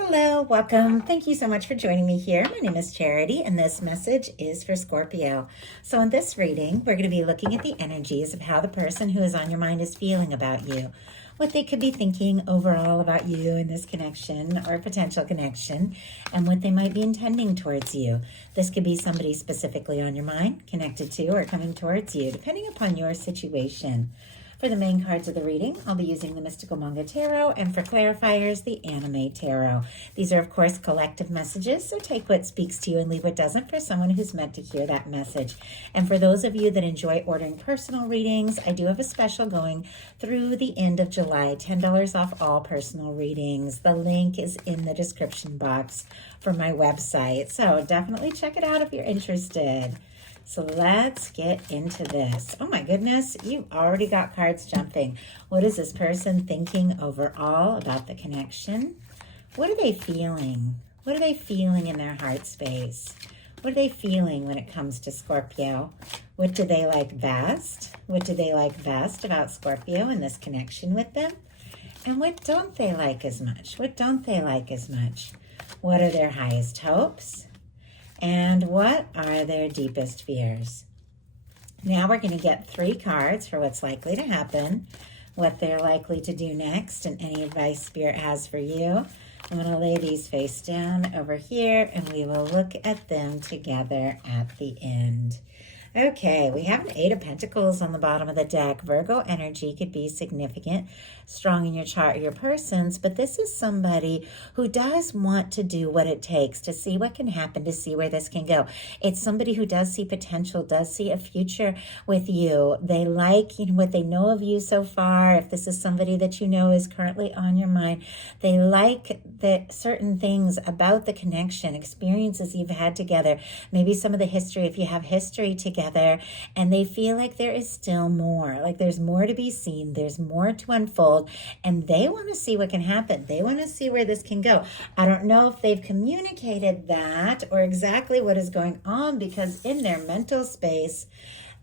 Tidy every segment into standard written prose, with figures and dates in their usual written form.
Hello, welcome. Thank you so much for joining me here. My name is Charity, and this message is for Scorpio. So in this reading, we're going to be looking at the energies of how the person who is on your mind is feeling about you, what they could be thinking overall about you in this connection or potential connection, and what they might be intending towards you. This could be somebody specifically on your mind, connected to, or coming towards you, depending upon your situation. For the main cards of the reading, I'll be using the Mystical Manga Tarot, and for clarifiers, the Anime Tarot. These are, of course, collective messages, so take what speaks to you and leave what doesn't for someone who's meant to hear that message. And for those of you that enjoy ordering personal readings, I do have a special going through the end of July, $10 off all personal readings. The link is in the description box for my website, so definitely check it out if you're interested. So let's get into this. Oh my goodness, you've already got cards jumping. What is this person thinking overall about the connection? What are they feeling? What are they feeling in their heart space? What are they feeling when it comes to Scorpio? What do they like best? What do they like best about Scorpio and this connection with them? And what don't they like as much? What don't they like as much? What are their highest hopes? And what are their deepest fears? Now we're going to get 3 cards for what's likely to happen, what they're likely to do next, and any advice Spirit has for you. I'm going to lay these face down over here, and we will look at them together at the end. Okay, we have an 8 of Pentacles on the bottom of the deck. Virgo energy could be significant, strong in your chart or your person's, but this is somebody who does want to do what it takes to see what can happen, to see where this can go. It's somebody who does see potential, does see a future with you. They like what they know of you so far. If this is somebody that you know is currently on your mind, they like the certain things about the connection, experiences you've had together, maybe some of the history if you have history together, and they feel like there is still more, like there's more to be seen, there's more to unfold, and they want to see what can happen. They want to see where this can go. I don't know if they've communicated that or exactly what is going on, because in their mental space,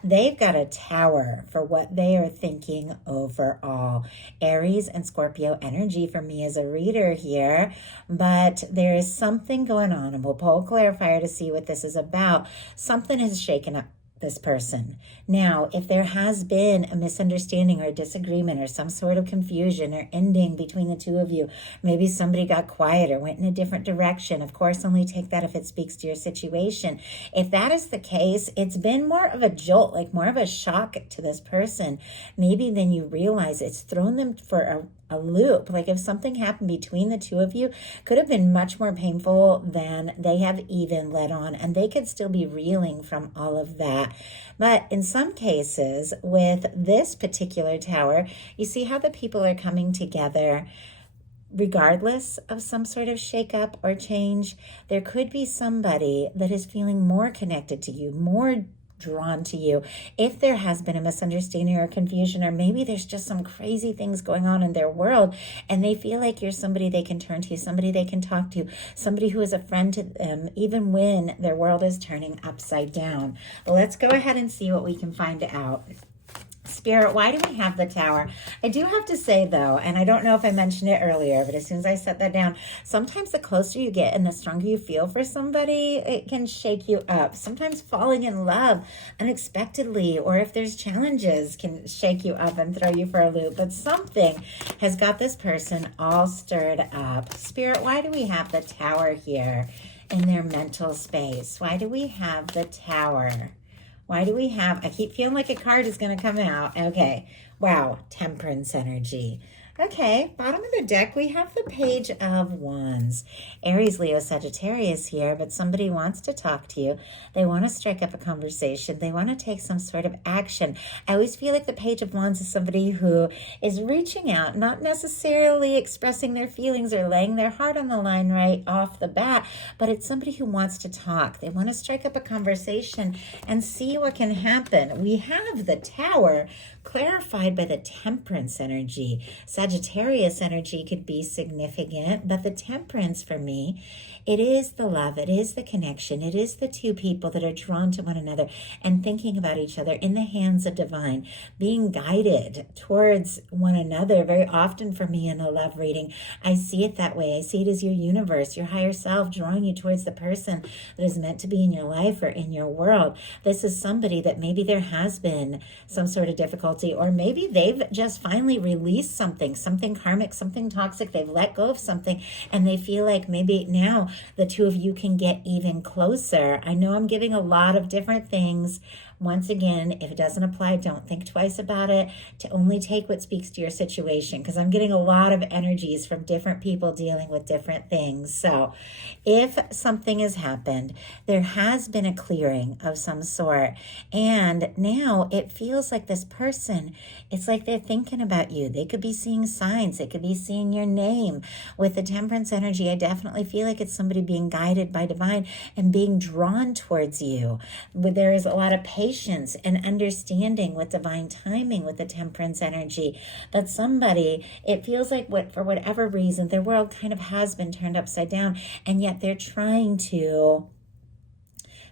they've got a tower for what they are thinking overall. Aries and Scorpio energy for me as a reader here, but there is something going on, and we'll pull a clarifier to see what this is about. Something has shaken up this person. Now, if there has been a misunderstanding or a disagreement or some sort of confusion or ending between the two of you, maybe somebody got quiet or went in a different direction. Of course, only take that if it speaks to your situation. If that is the case, it's been more of a jolt, like more of a shock to this person. Maybe then you realize it's thrown them for a loop. Like if something happened between the two of you, could have been much more painful than they have even let on, and they could still be reeling from all of that. But in some cases, with this particular tower, you see how the people are coming together regardless of some sort of shakeup or change. There could be somebody that is feeling more connected to you, more drawn to you. If there has been a misunderstanding or confusion, or maybe there's just some crazy things going on in their world and they feel like you're somebody they can turn to, somebody they can talk to, somebody who is a friend to them, even when their world is turning upside down. Well, let's go ahead and see what we can find out. Spirit, why do we have the tower? I do have to say, though, and I don't know if I mentioned it earlier, but as soon as I set that down, sometimes the closer you get and the stronger you feel for somebody, it can shake you up. Sometimes falling in love unexpectedly, or if there's challenges, can shake you up and throw you for a loop. But something has got this person all stirred up. Spirit, why do we have the tower here in their mental space? Why do we have the tower? Why do we have, I keep feeling like a card is going to come out. Okay. Wow. Temperance energy. Okay, bottom of the deck, we have the Page of Wands. Aries, Leo, Sagittarius here, but somebody wants to talk to you. They want to strike up a conversation. They want to take some sort of action. I always feel like the Page of Wands is somebody who is reaching out, not necessarily expressing their feelings or laying their heart on the line right off the bat, but it's somebody who wants to talk. They want to strike up a conversation and see what can happen. We have the Tower, clarified by the Temperance energy. Sagittarius energy could be significant, but the Temperance for me, it is the love, it is the connection, it is the two people that are drawn to one another and thinking about each other in the hands of divine, being guided towards one another. Very often for me in a love reading, I see it that way. I see it as your universe, your higher self drawing you towards the person that is meant to be in your life or in your world. This is somebody that maybe there has been some sort of difficulty, or maybe they've just finally released something karmic, something toxic. They've let go of something and they feel like maybe now the two of you can get even closer. I know I'm giving a lot of different things. Once again, if it doesn't apply, don't think twice about it. To only take what speaks to your situation, because I'm getting a lot of energies from different people dealing with different things. So if something has happened, there has been a clearing of some sort. And now it feels like this person, it's like they're thinking about you. They could be seeing signs. They could be seeing your name. With the Temperance energy, I definitely feel like it's somebody being guided by divine and being drawn towards you. There is a lot of patience and understanding with divine timing with the Temperance energy. But somebody, it feels like for whatever reason, their world kind of has been turned upside down, and yet they're trying to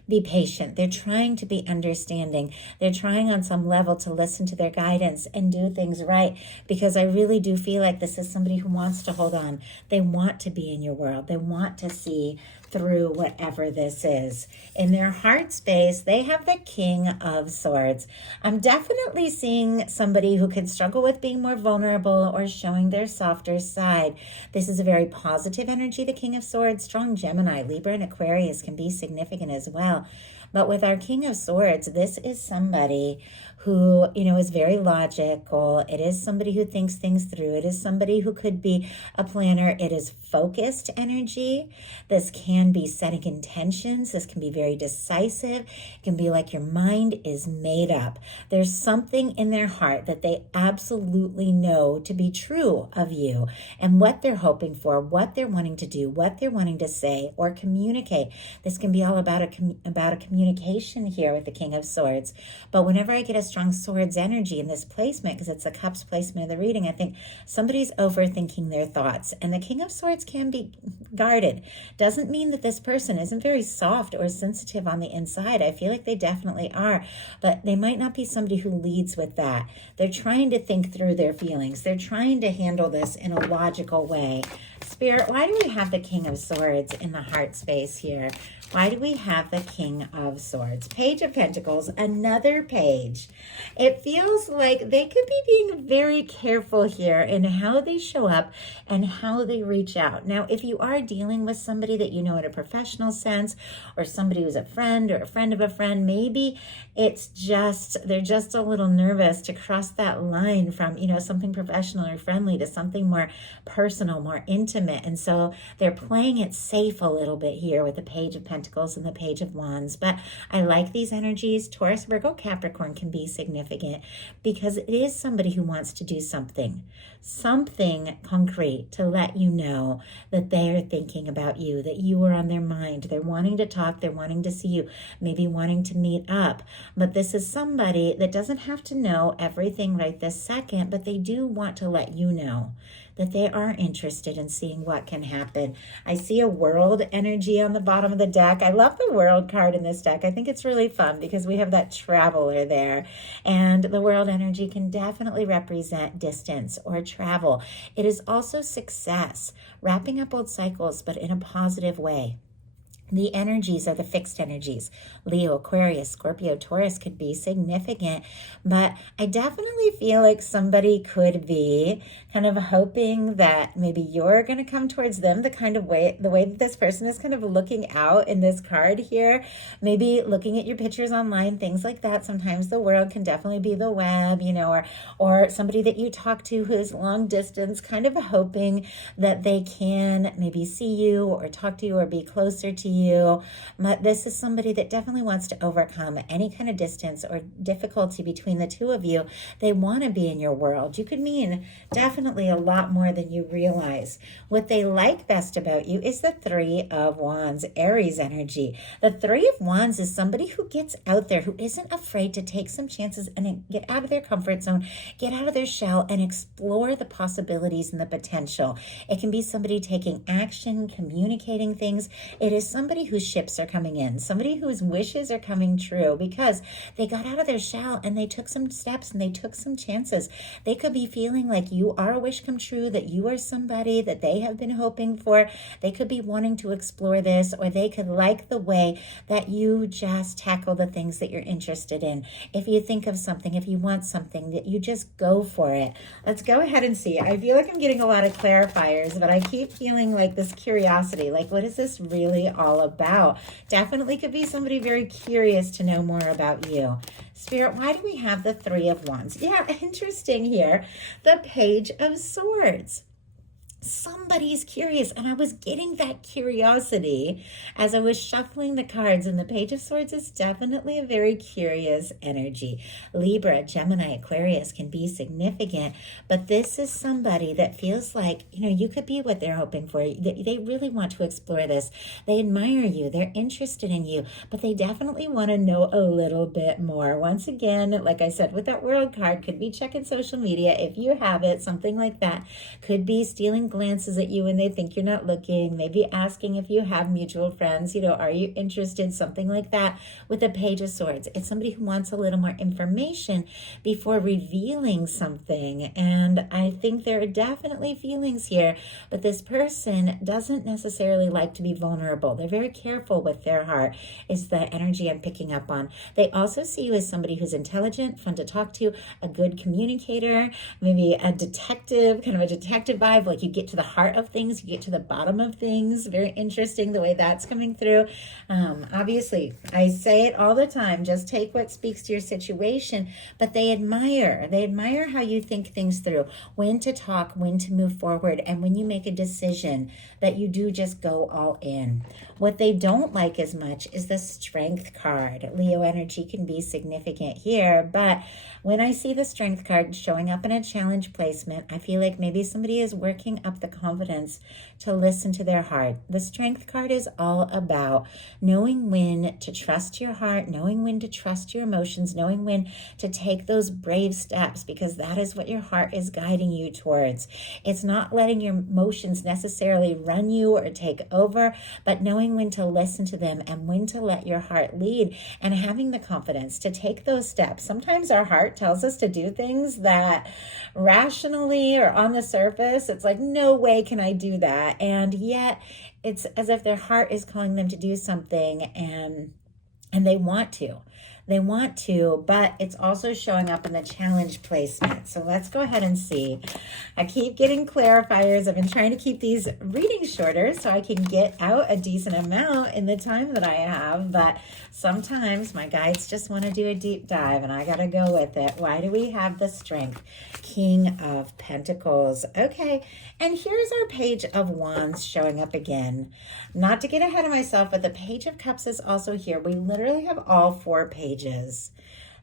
be patient. They're trying to be understanding. They're trying on some level to listen to their guidance and do things right, because I really do feel like this is somebody who wants to hold on. They want to be in your world. They want to see through whatever this is. In their heart space, they have the King of Swords. I'm definitely seeing somebody who could struggle with being more vulnerable or showing their softer side. This is a very positive energy, the King of Swords. Strong Gemini, Libra, and Aquarius can be significant as well. But with our King of Swords, this is somebody who, is very logical. It is somebody who thinks things through. It is somebody who could be a planner. It is focused energy. This can be setting intentions. This can be very decisive. It can be like your mind is made up. There's something in their heart that they absolutely know to be true of you and what they're hoping for, what they're wanting to do, what they're wanting to say or communicate. This can be all about a communication here with the King of Swords. But whenever I get a strong Swords energy in this placement, because it's a Cups placement of the reading, I think somebody's overthinking their thoughts. And the King of Swords can be guarded. Doesn't mean that this person isn't very soft or sensitive on the inside. I feel like they definitely are. But they might not be somebody who leads with that. They're trying to think through their feelings. They're trying to handle this in a logical way. Spirit, why do we have the King of Swords in the heart space here? Why do we have the King of Swords? Page of Pentacles, another page. It feels like they could be being very careful here in how they show up and how they reach out. Now, if you are dealing with somebody that you know in a professional sense, or somebody who's a friend or a friend of a friend, maybe it's just, they're just a little nervous to cross that line from, something professional or friendly to something more personal, more intimate. And so they're playing it safe a little bit here with the Page of Pentacles and the Page of Wands. But I like these energies. Taurus, Virgo, Capricorn can be significant because it is somebody who wants to do something concrete to let you know that they are thinking about you, that you are on their mind. They're wanting to talk. They're wanting to see you, maybe wanting to meet up. But this is somebody that doesn't have to know everything right this second, but they do want to let you know that they are interested in seeing what can happen. I see a World energy on the bottom of the deck. I love the World card in this deck. I think it's really fun because we have that traveler there. And the World energy can definitely represent distance or travel. It is also success, wrapping up old cycles, but in a positive way. The energies are the fixed energies. Leo, Aquarius, Scorpio, Taurus could be significant, but I definitely feel like somebody could be kind of hoping that maybe you're going to come towards them the way that this person is kind of looking out in this card here, maybe looking at your pictures online, things like that. Sometimes the world can definitely be the web, or somebody that you talk to who's long distance, kind of hoping that they can maybe see you or talk to you or be closer to you. you, but this is somebody that definitely wants to overcome any kind of distance or difficulty between the two of you. They want to be in your world. You could mean definitely a lot more than you realize. What they like best about you is the Three of Wands, Aries energy. The Three of Wands is somebody who gets out there, who isn't afraid to take some chances and get out of their comfort zone, get out of their shell, and explore the possibilities and the potential. It can be somebody taking action, communicating things. It is somebody whose ships are coming in, somebody whose wishes are coming true because they got out of their shell and they took some steps and they took some chances. They could be feeling like you are a wish come true, that you are somebody that they have been hoping for. They could be wanting to explore this, or they could like the way that you just tackle the things that you're interested in. If you think of something, if you want something, that you just go for it. Let's go ahead and see. I feel like I'm getting a lot of clarifiers, but I keep feeling like this curiosity, like what is this really all about? Definitely could be somebody very curious to know more about you. Spirit, why do we have the Three of Wands? Yeah, interesting here. The Page of Swords. Somebody's curious, and I was getting that curiosity as I was shuffling the cards, and the Page of Swords is definitely a very curious energy. Libra, Gemini, Aquarius can be significant, but this is somebody that feels like, you could be what they're hoping for. They really want to explore this. They admire you. They're interested in you, but they definitely want to know a little bit more. Once again, like I said, with that World card, could be checking social media if you have it, something like that. Could be stealing glances at you when they think you're not looking, maybe asking if you have mutual friends, are you interested, something like that. With the Page of Swords, it's somebody who wants a little more information before revealing something, and I think there are definitely feelings here, but this person doesn't necessarily like to be vulnerable. They're very careful with their heart, is the energy I'm picking up on. They also see you as somebody who's intelligent, fun to talk to, a good communicator, maybe a detective, kind of a detective vibe, like you get to the heart of things, you get to the bottom of things. Very interesting the way that's coming through. Obviously, I say it all the time, just take what speaks to your situation, but they admire how you think things through, when to talk, when to move forward, and when you make a decision that you do just go all in. What they don't like as much is the Strength card. Leo energy can be significant here, but when I see the Strength card showing up in a challenge placement, I feel like maybe somebody is working up the confidence to listen to their heart. The Strength card is all about knowing when to trust your heart, knowing when to trust your emotions, knowing when to take those brave steps, because that is what your heart is guiding you towards. It's not letting your emotions necessarily run you or take over, but knowing when to listen to them and when to let your heart lead, and having the confidence to take those steps. Sometimes our heart tells us to do things that rationally or on the surface, it's like, no way can I do that. And yet it's as if their heart is calling them to do something, and they want to. They want to, but it's also showing up in the challenge placement. So let's go ahead and see. I keep getting clarifiers. I've been trying to keep these readings shorter so I can get out a decent amount in the time that I have, but sometimes my guides just want to do a deep dive and I got to go with it. Why do we have the Strength? King of Pentacles. Okay, and here's our Page of Wands showing up again. Not to get ahead of myself, but the Page of Cups is also here. We literally have all four pages.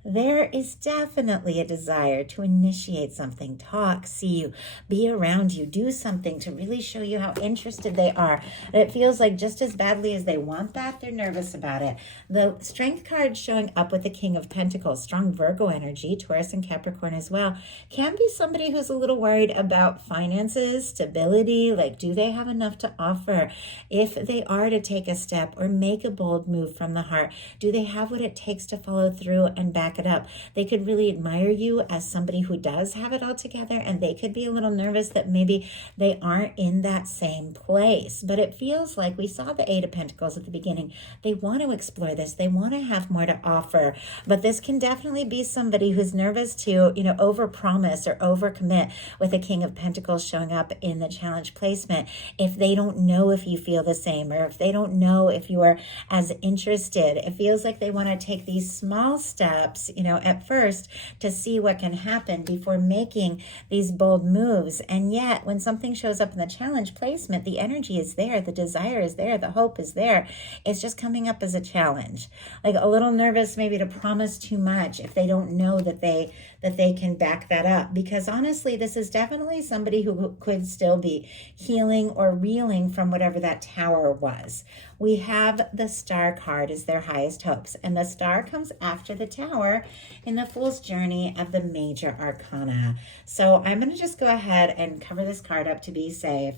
There is definitely a desire to initiate something, talk, see you, be around you, do something to really show you how interested they are. And it feels like just as badly as they want that, they're nervous about it. The Strength card showing up with the King of Pentacles, strong Virgo energy, Taurus and Capricorn as well, can be somebody who's a little worried about finances, stability, like do they have enough to offer? If they are to take a step or make a bold move from the heart, do they have what it takes to follow through and back it up? They could really admire you as somebody who does have it all together, and they could be a little nervous that maybe they aren't in that same place. But it feels like we saw the Eight of Pentacles at the beginning. They want to explore this. They want to have more to offer. But this can definitely be somebody who's nervous to, overpromise or overcommit with the King of Pentacles showing up in the challenge placement. If they don't know if you feel the same, or if they don't know if you are as interested, it feels like they want to take these small steps steps, at first to see what can happen before making these bold moves. And yet when something shows up in the challenge placement, the energy is there, the desire is there, the hope is there. It's just coming up as a challenge, like a little nervous maybe to promise too much if they don't know that they can back that up. Because honestly, this is definitely somebody who could still be healing or reeling from whatever that tower was. We have the Star card as their highest hopes, and the Star comes after the Tower in the Fool's Journey of the Major Arcana. So I'm going to just go ahead and cover this card up to be safe.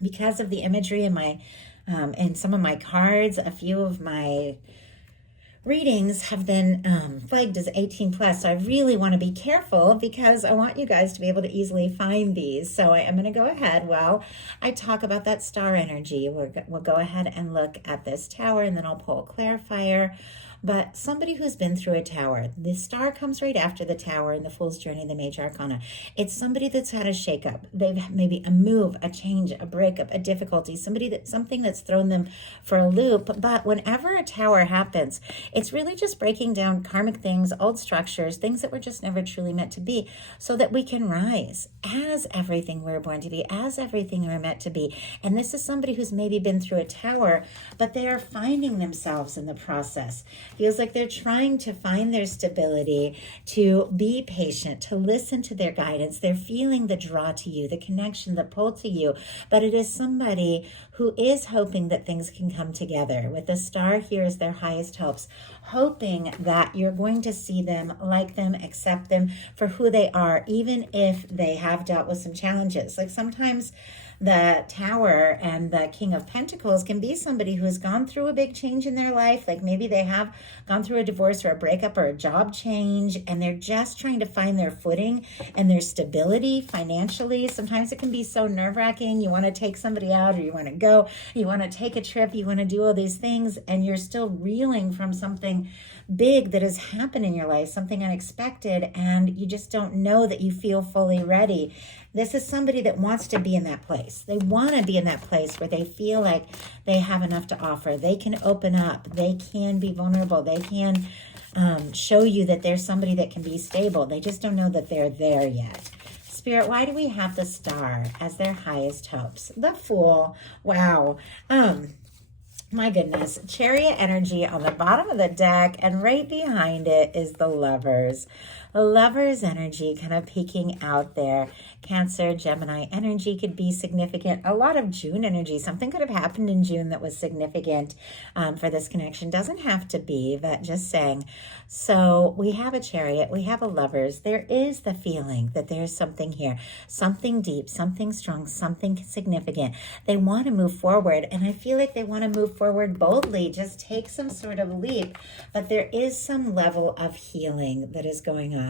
Because of the imagery in some of my cards, a few of my readings have been flagged as 18 plus. So I really want to be careful because I want you guys to be able to easily find these. So I am going to go ahead while I talk about that star energy. We'll go ahead and look at this tower, and then I'll pull a clarifier. But somebody who's been through a tower, the Star comes right after the Tower in the Fool's Journey, the Major Arcana. It's somebody that's had a shakeup. They've had maybe a move, a change, a breakup, a difficulty, something that's thrown them for a loop. But whenever a tower happens, it's really just breaking down karmic things, old structures, things that were just never truly meant to be, so that we can rise as everything we're born to be, as everything we're meant to be. And this is somebody who's maybe been through a tower, but they are finding themselves in the process. Feels like they're trying to find their stability, to be patient, to listen to their guidance. They're feeling the draw to you, the connection, the pull to you. But it is somebody who is hoping that things can come together. With the Star here as their highest hopes, hoping that you're going to see them, like them, accept them for who they are, even if they have dealt with some challenges. Like sometimes the Tower and the King of Pentacles can be somebody who's gone through a big change in their life. Like maybe they have gone through a divorce or a breakup or a job change, and they're just trying to find their footing and their stability financially. Sometimes it can be so nerve-wracking. You want to take somebody out, or you want to go, you want to take a trip, you want to do all these things, and you're still reeling from something big that has happened in your life, something unexpected, and you just don't know that you feel fully ready. This is somebody that wants to be in that place. They want to be in that place where they feel like they have enough to offer. They can open up. They can be vulnerable. They can show you that there's somebody that can be stable. They just don't know that they're there yet. Spirit, why do we have the Star as their highest hopes? The Fool. Wow. My goodness. Chariot energy on the bottom of the deck, and right behind it is the Lovers. The Lovers energy kind of peeking out there. Cancer, Gemini energy could be significant. A lot of June energy. Something could have happened in June that was significant for this connection. Doesn't have to be, but just saying. So we have a Chariot. We have a Lovers. There is the feeling that there's something here. Something deep, something strong, something significant. They want to move forward, and I feel like they want to move forward boldly. Just take some sort of leap. But there is some level of healing that is going on.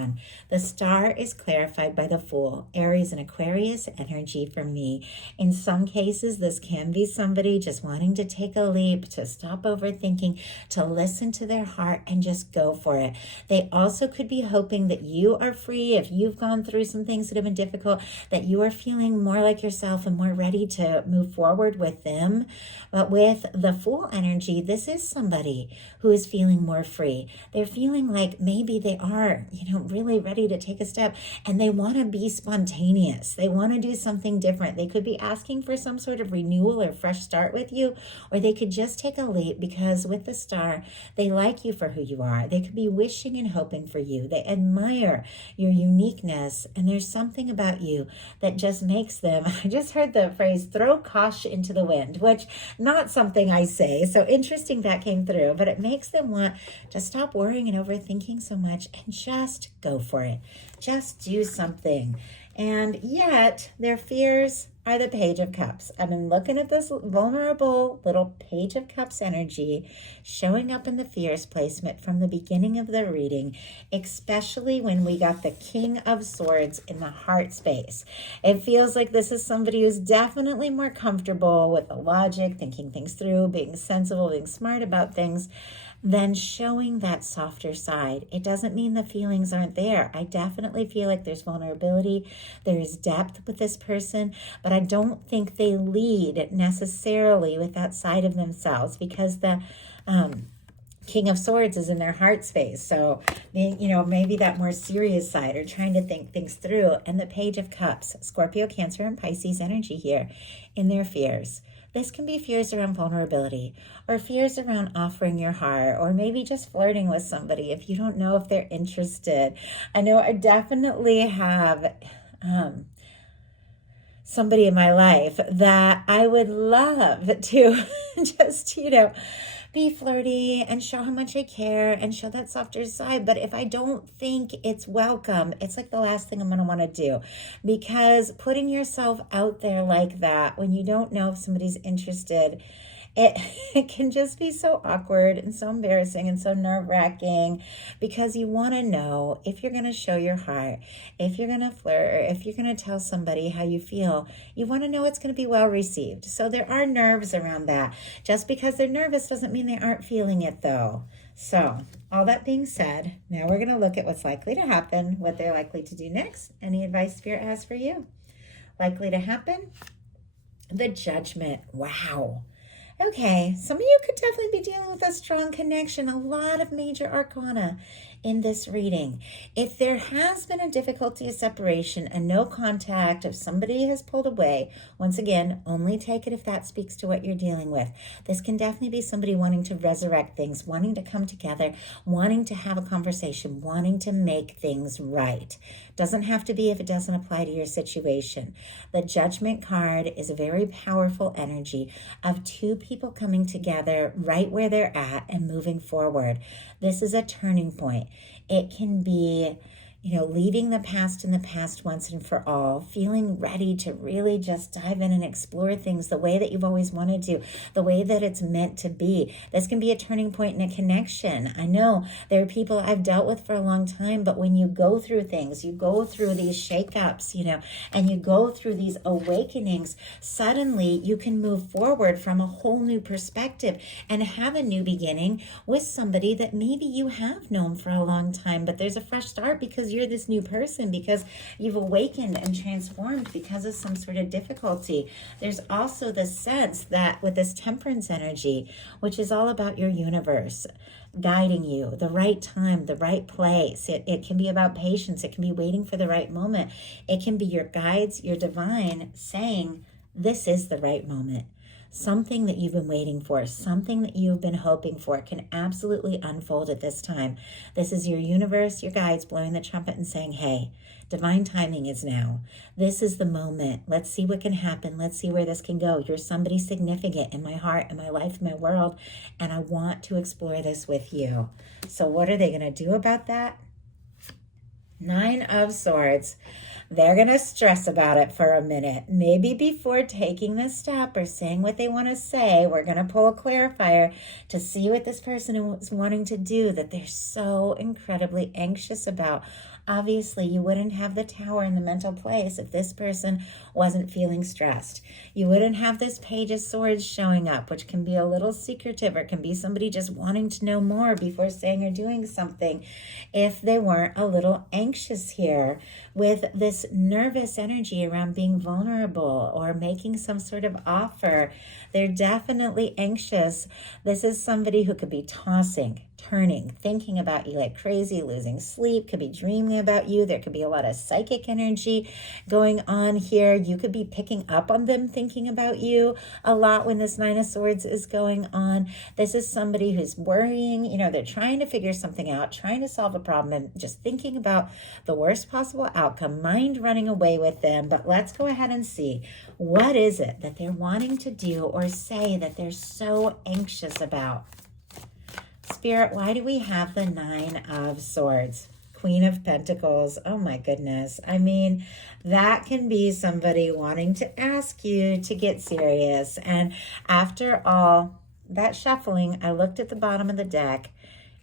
The Star is clarified by the Fool. Aries and Aquarius energy for me. In some cases, this can be somebody just wanting to take a leap, to stop overthinking, to listen to their heart and just go for it. They also could be hoping that you are free. If you've gone through some things that have been difficult, that you are feeling more like yourself and more ready to move forward with them. But with the Fool energy, this is somebody who is feeling more free. They're feeling like maybe they are, really ready to take a step, and they want to be spontaneous. They want to do something different. They could be asking for some sort of renewal or fresh start with you, or they could just take a leap because with the Star, they like you for who you are. They could be wishing and hoping for you. They admire your uniqueness, and there's something about you that just makes them, I just heard the phrase, throw caution into the wind, which not something I say. So interesting that came through, but it makes them want to stop worrying and overthinking so much and just go for it. Just do something. And yet their fears are the Page of Cups. I've been looking at this vulnerable little Page of Cups energy showing up in the fears placement from the beginning of the reading, especially when we got the King of Swords in the heart space. It feels like this is somebody who's definitely more comfortable with the logic, thinking things through, being sensible, being smart about things, than showing that softer side. It doesn't mean the feelings aren't there. I definitely feel like there's vulnerability, there is depth with this person, but I don't think they lead necessarily with that side of themselves, because the King of Swords is in their heart space. So, maybe that more serious side or trying to think things through. And the Page of Cups, Scorpio, Cancer, and Pisces energy here in their fears. This can be fears around vulnerability or fears around offering your heart or maybe just flirting with somebody if you don't know if they're interested. I know I definitely have somebody in my life that I would love to just, be flirty and show how much I care and show that softer side. But if I don't think it's welcome, it's like the last thing I'm going to want to do, because putting yourself out there like that when you don't know if somebody's interested, it can just be so awkward and so embarrassing and so nerve-wracking, because you want to know if you're going to show your heart, if you're going to flirt, or if you're going to tell somebody how you feel. You want to know it's going to be well received. So there are nerves around that. Just because they're nervous doesn't mean they aren't feeling it, though. So all that being said, now we're going to look at what's likely to happen, what they're likely to do next. Any advice Spirit has for you? Likely to happen? The Judgment. Wow. Okay, some of you could definitely be dealing with a strong connection, a lot of major arcana in this reading. If there has been a difficulty of separation and no contact, if somebody has pulled away, once again, only take it if that speaks to what you're dealing with. This can definitely be somebody wanting to resurrect things, wanting to come together, wanting to have a conversation, wanting to make things right. Doesn't have to be if it doesn't apply to your situation. The Judgment card is a very powerful energy of two people coming together right where they're at and moving forward. This is a turning point. It can be, leaving the past in the past once and for all, feeling ready to really just dive in and explore things the way that you've always wanted to, the way that it's meant to be. This can be a turning point in a connection. I know there are people I've dealt with for a long time, but when you go through things, you go through these shakeups, and you go through these awakenings, suddenly you can move forward from a whole new perspective and have a new beginning with somebody that maybe you have known for a long time, but there's a fresh start because you're this new person, because you've awakened and transformed because of some sort of difficulty. There's also the sense that with this Temperance energy, which is all about your universe guiding you, the right time, the right place. It can be about patience. It can be waiting for the right moment. It can be your guides, your divine saying, this is the right moment. Something that you've been waiting for, something that you've been hoping for can absolutely unfold at this time. This is your universe, your guides blowing the trumpet and saying, hey, divine timing is now. This is the moment. Let's see what can happen. Let's see where this can go. You're somebody significant in my heart, in my life, in my world, and I want to explore this with you. So what are they going to do about that? 9 of Swords. They're going to stress about it for a minute. Maybe before taking this step or saying what they want to say, we're going to pull a clarifier to see what this person is wanting to do that they're so incredibly anxious about. Obviously, you wouldn't have the Tower in the mental place if this person wasn't feeling stressed. You wouldn't have this Page of Swords showing up, which can be a little secretive, or it can be somebody just wanting to know more before saying or doing something, if they weren't a little anxious here with this nervous energy around being vulnerable or making some sort of offer. They're definitely anxious. This is somebody who could be tossing, turning, thinking about you like crazy, losing sleep, could be dreaming about you. There could be a lot of psychic energy going on here. You could be picking up on them thinking about you a lot when this 9 of Swords is going on. This is somebody who's worrying, they're trying to figure something out, trying to solve a problem, and just thinking about the worst possible outcome, mind running away with them. But let's go ahead and see, what is it that they're wanting to do or say that they're so anxious about? Spirit, why do we have the 9 of Swords? Queen of Pentacles. Oh my goodness. I mean, that can be somebody wanting to ask you to get serious. And after all that shuffling, I looked at the bottom of the deck,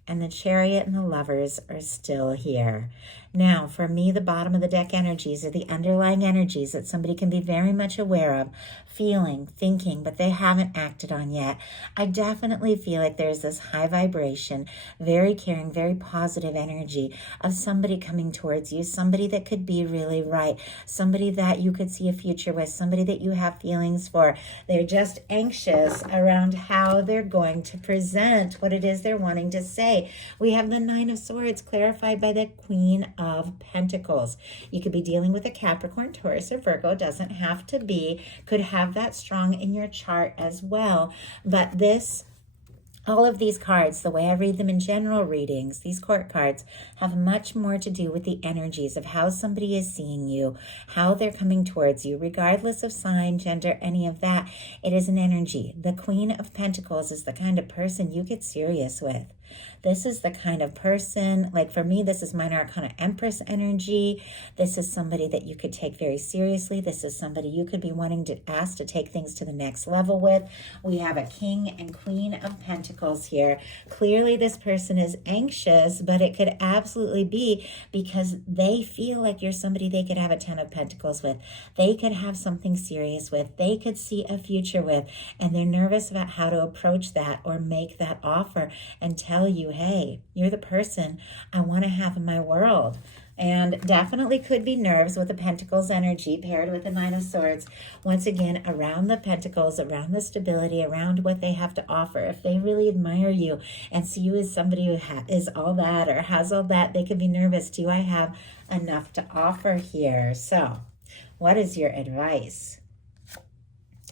and the Chariot and the Lovers are still here. Now, for me, the bottom of the deck energies are the underlying energies that somebody can be very much aware of, feeling, thinking, but they haven't acted on yet. I definitely feel like there's this high vibration, very caring, very positive energy of somebody coming towards you, somebody that could be really right, somebody that you could see a future with, somebody that you have feelings for. They're just anxious around how they're going to present what it is they're wanting to say. We have the Nine of Swords clarified by the Queen of Pentacles. You could be dealing with a Capricorn, Taurus, or Virgo. Doesn't have to be. Could have that strong in your chart as well. But all of these cards, the way I read them in general readings, these court cards, have much more to do with the energies of how somebody is seeing you, how they're coming towards you, regardless of sign, gender, any of that. It is an energy. The Queen of Pentacles is the kind of person you get serious with. This is the kind of person, like for me, this is Minor Arcana Empress energy. This is somebody that you could take very seriously. This is somebody you could be wanting to ask to take things to the next level with. We have a King and Queen of Pentacles here. Clearly, this person is anxious, but it could absolutely be because they feel like you're somebody they could have a Ten of Pentacles with. They could have something serious with. They could see a future with, and they're nervous about how to approach that or make that offer and tell you, hey, you're the person I want to have in my world. And definitely could be nerves with the Pentacles energy paired with the Nine of Swords. Once again, around the Pentacles, around the stability, around what they have to offer. If they really admire you and see you as somebody who is all that or has all that, they could be nervous. Do I have enough to offer here? So, what is your advice?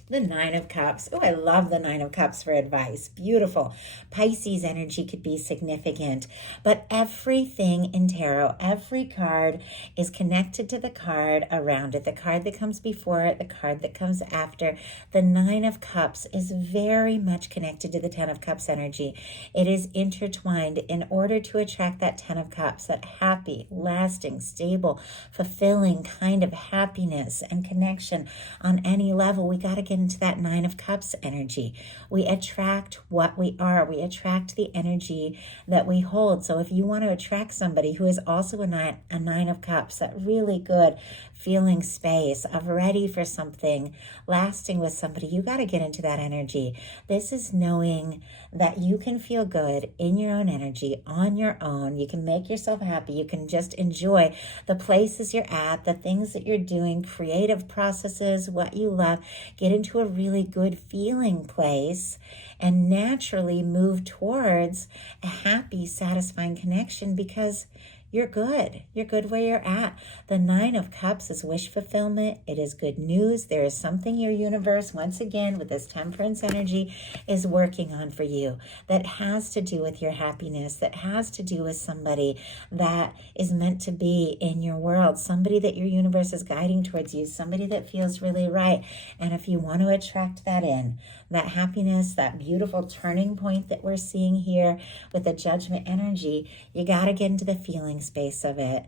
The Nine of Cups. Oh, I love the Nine of Cups for advice. Beautiful. Pisces energy could be significant. But everything in tarot, every card is connected to the card around it. The card that comes before it, the card that comes after. The Nine of Cups is very much connected to the Ten of Cups energy. It is intertwined in order to attract that Ten of Cups, that happy, lasting, stable, fulfilling kind of happiness and connection on any level. We got to get into that Nine of Cups energy. We attract what we are. We attract the energy that we hold. So if you want to attract somebody who is also a nine of Cups, that really good feeling space of ready for something lasting with somebody, you got to get into that energy. This is knowing that you can feel good in your own energy, on your own. You can make yourself happy. You can just enjoy the places you're at, the things that you're doing, creative processes, what you love. Get into a really good feeling place and naturally move towards a happy, satisfying connection because you're good. You're good where you're at. The Nine of Cups is wish fulfillment. It is good news. There is something your universe, once again, with this Temperance energy, is working on for you that has to do with your happiness, that has to do with somebody that is meant to be in your world, somebody that your universe is guiding towards you, somebody that feels really right. And if you want to attract that in, that happiness, that beautiful turning point that we're seeing here with the Judgment energy, you got to get into the feeling space of it.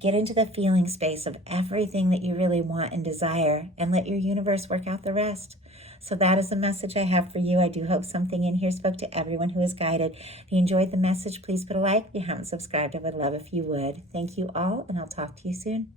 Get into the feeling space of everything that you really want and desire and let your universe work out the rest. So that is the message I have for you. I do hope something in here spoke to everyone who is guided. If you enjoyed the message, please put a like. If you haven't subscribed, I would love if you would. Thank you all, and I'll talk to you soon.